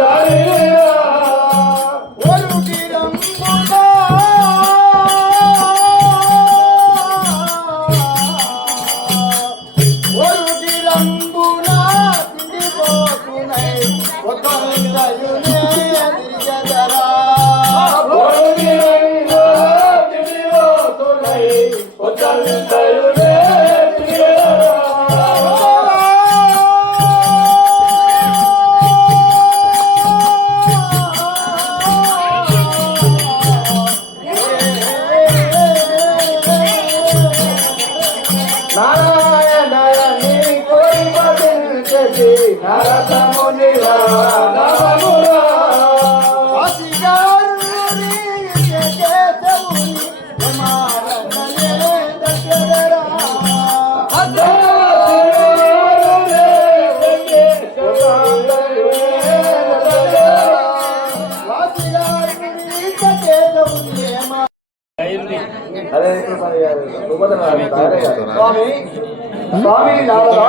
जाए స్వామి స్వామి నారదా.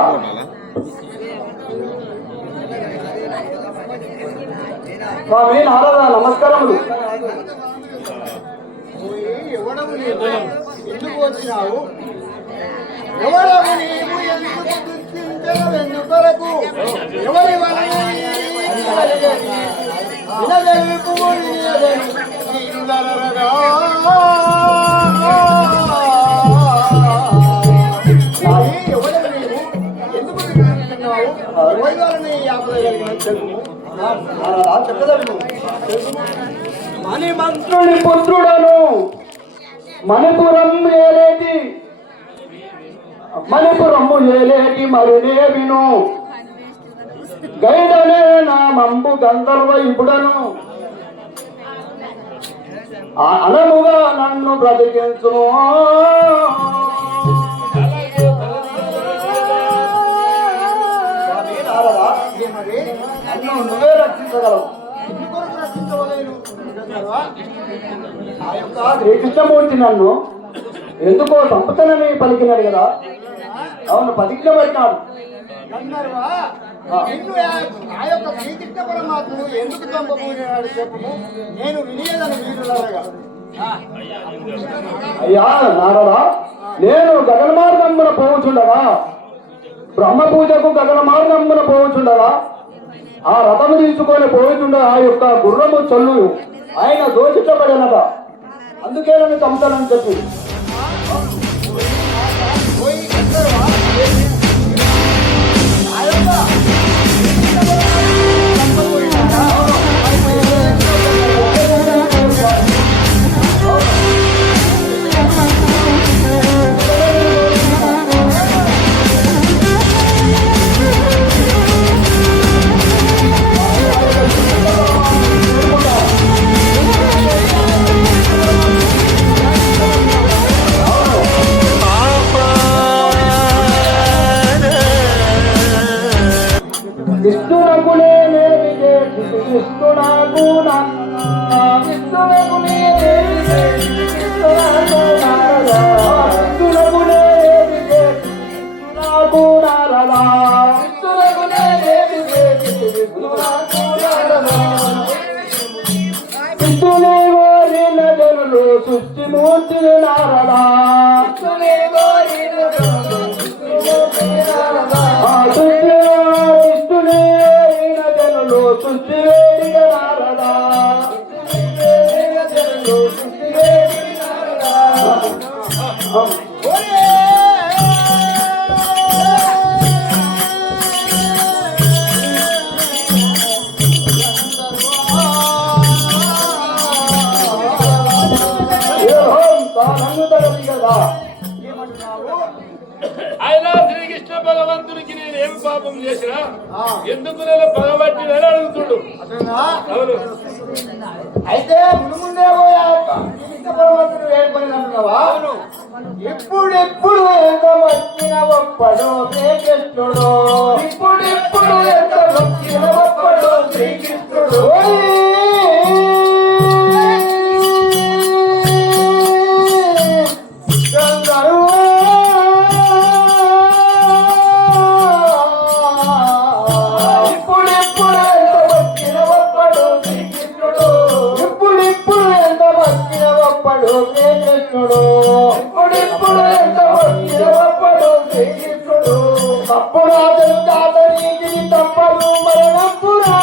స్వామి నారదా నమస్కారములు. ఎవడము నీవు ఎందుకు వచ్చినావు? ఎవడము నీవు ఎందుకు ఎవరి వలన ఈ ఆపద కలిగిన పుత్రుడను మణిపురం ఏలేటి? మణిపురము ఏలేటి మరునే విను. గైడనే నా మంబు గంధర్వ ఇప్పుడను. అనముగా నన్ను బ్రతికించు నన్ను నువ్వే రక్షించగలవు? ఆ యొక్క శ్రీకృష్ణమూర్తి నన్ను ఎందుకో చంపుతానని పలికినాడు కదా. అవును నిన్ను ఆ- యొక్క శ్రీకృష్ణ ఎందుకు చంపబోయినాడు నేను అయ్యా నారదా నేను గగన మార్గమున పోవచుండగా బ్రహ్మ పూజకు గగన మార్గమున పోవచుండగా ఆ రథము తీసుకొని పోయితుండే ఆ యొక్క గుర్రము చల్లు. ఆయన దోషించబడినట అందుకే నన్ను చంపుతానని చెప్పి. Oh, చేసి విష్ణునకు నారదా. పాపం చేసినా ఎందుకు నేను పగబట్టి నేను అడుగుతుండు? అయితే ముందు పరమాత్ముడు వేడుకొని అంటున్నావా ఇప్పుడిప్పుడు ఎంత వచ్చిన ఒప్పడు శ్రీకృష్ణుడు? ఇప్పుడిప్పుడు ఎంత వచ్చిన ఒప్పడు శ్రీకృష్ణుడు? శ్రీకృష్ణుడు ఇప్పుడిప్పుడు ఎంత వచ్చిన ఒప్పడు శ్రీకృష్ణుడు తప్పుడు అతను కాతనికి తప్పదు మరణపురా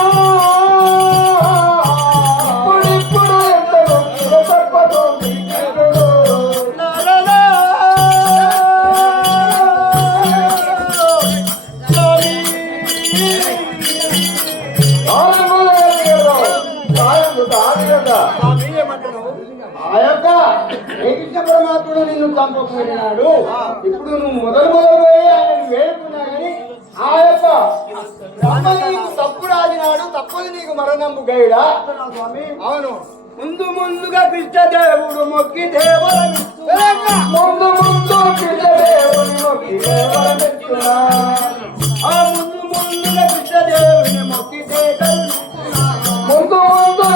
ఆ యొక్క శ్రీకృష్ణ పరమాత్ముడు నిన్ను చంపకపోయినాడు ఇప్పుడు నువ్వు మొదలు మొదలు పోయి ఆయన వేడుకున్నా కానీ ఆ యొక్క బ్రహ్మ నీకు తప్పు రాజినాడు తప్పదు నీకు మరణంబు గైడా అవును ముందు ముందుగా కృష్ణదేవుడు మొక్కి దేవరమిస్తూ ముందు ముందు కృష్ణదేవుని మొక్కి దేవరమెత్తునా. ఆ ముందు ముందుగా కృష్ణదేవుని మొక్కి కరుణిస్తున్నా. ముందు ముందు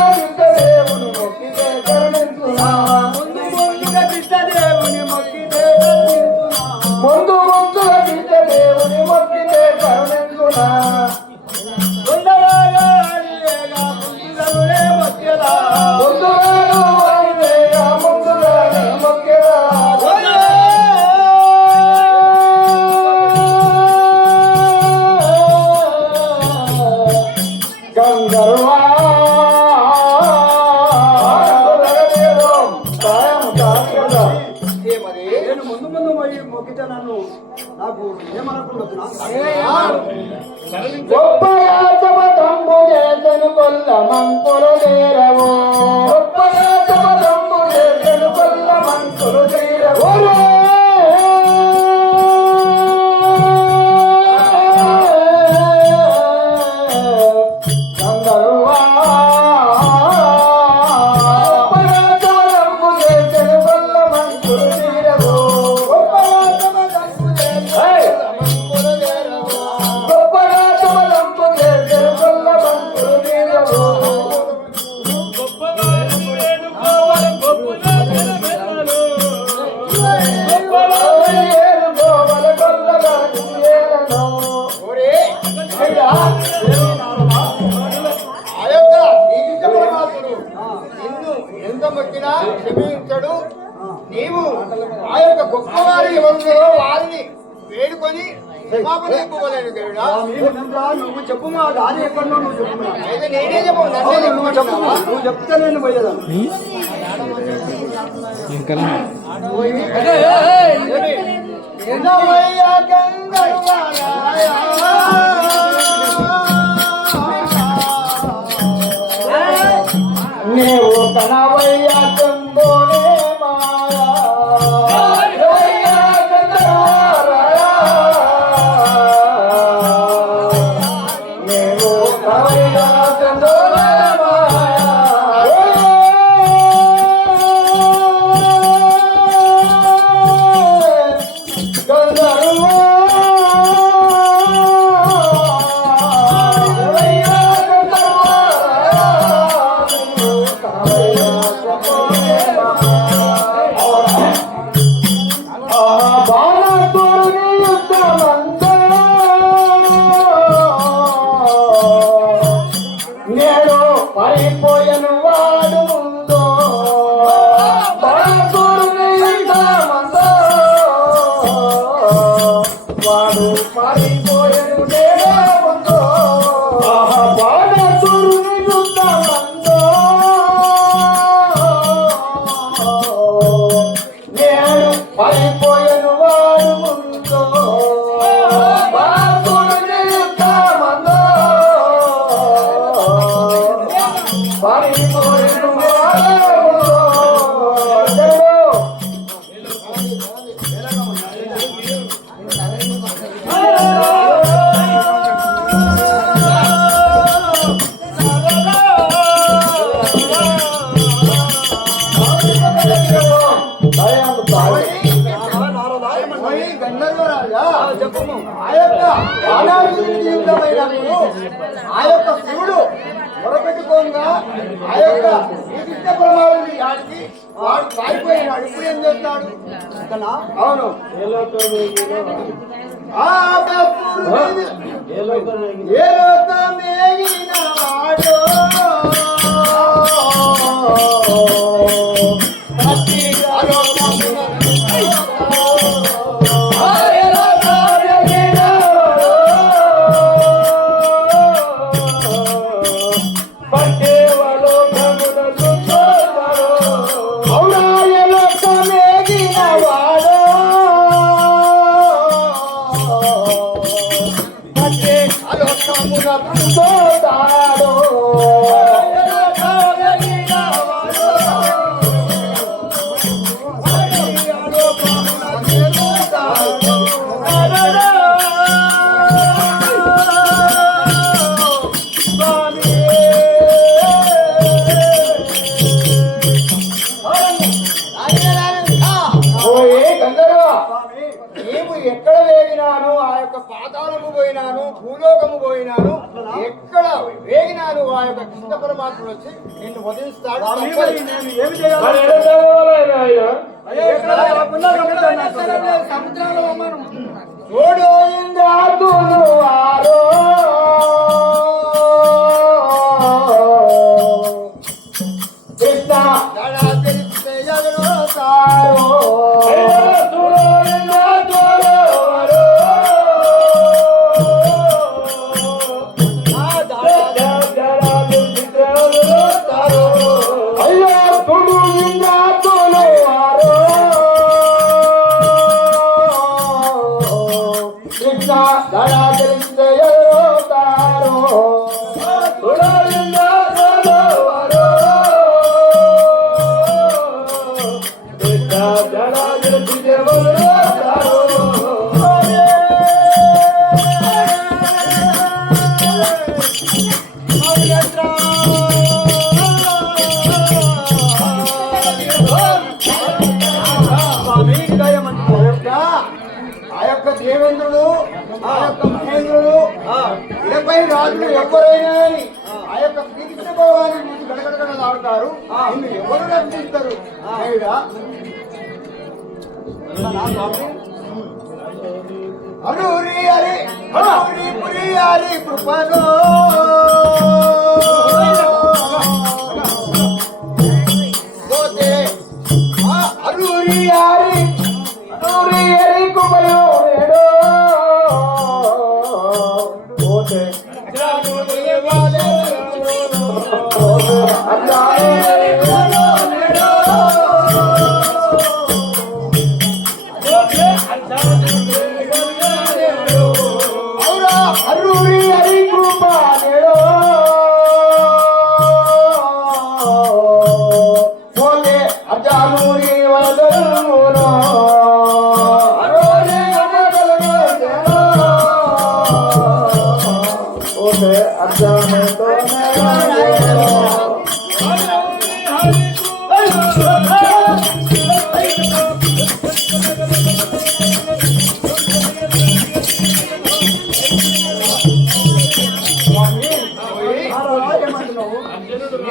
గంధర్వా ఆ యొక్క శ్రీకృష్ణ పరమాత్ముడు. నిన్ను ఎంత మొక్కినా క్షమించడు. నీవు ఆ యొక్క గొప్పవారి ఎవరున్నారో వారిని వేడుకొని క్షమాపణ చెప్పుకోలేను గరుడా. నువ్వు చెప్పు మా దారి ఎక్కడో నువ్వు చెప్పు. అయితే నేనే చెప్పు నువ్వు చెప్పు నువ్వు చెప్తే నేను పోయేదాన్ని పడిపోయను ఆ యొక్క శ్రీకృష్ణ పరమాత్ముడి యాడికి వాడు పారిపోయినాడు ఇప్పుడు ఏం చేస్తాడు? అవును. ఏ లోకమేగిన వాడో? పరమాత్ముడు వచ్చి నిన్ను వదిలిస్తాడు. ఆ యొక్క ఆ యొక్క దేవేంద్రుడు ఆ యొక్క మహేంద్రుడు ఇరవై రాజులు ఎవరైనా ఆ యొక్క శ్రీకృష్ణ భగవాన్ని చూసి గడగడగడ నిన్ను ఎవరు రక్షిస్తారు దేవుడా? అవునా హరి పురి హరి కృపలో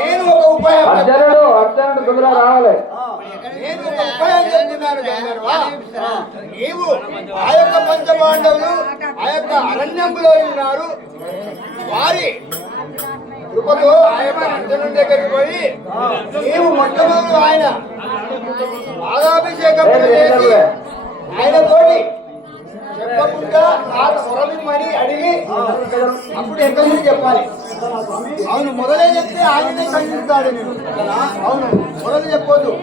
నేను ఒక ఉపాయం అర్జునుడు అర్జునుడు తొందరగా రావాలి. నేను ఒక ఉపాయం చెప్తున్నాను గంధర్వా. నీవు ఆ యొక్క పంచపాండవులు ఆ యొక్క అరణ్యంలో ఉన్నారు. వారి కృపతో ఆ యొక్క అర్జునుడి దగ్గరికి పోయి నీవు మొట్టమొదలు ఆయన. పాదాభిషేకం చేసి ఆయన తోటి చెప్పకుండా నాకు పొరలిమ్మని అడిగి అప్పుడు నుంచి చెప్పాలి? అవును మొదలే చెప్తే ఆయననే ఖండిస్తాడు నేను. అవును మొదలు చెప్పొద్దు.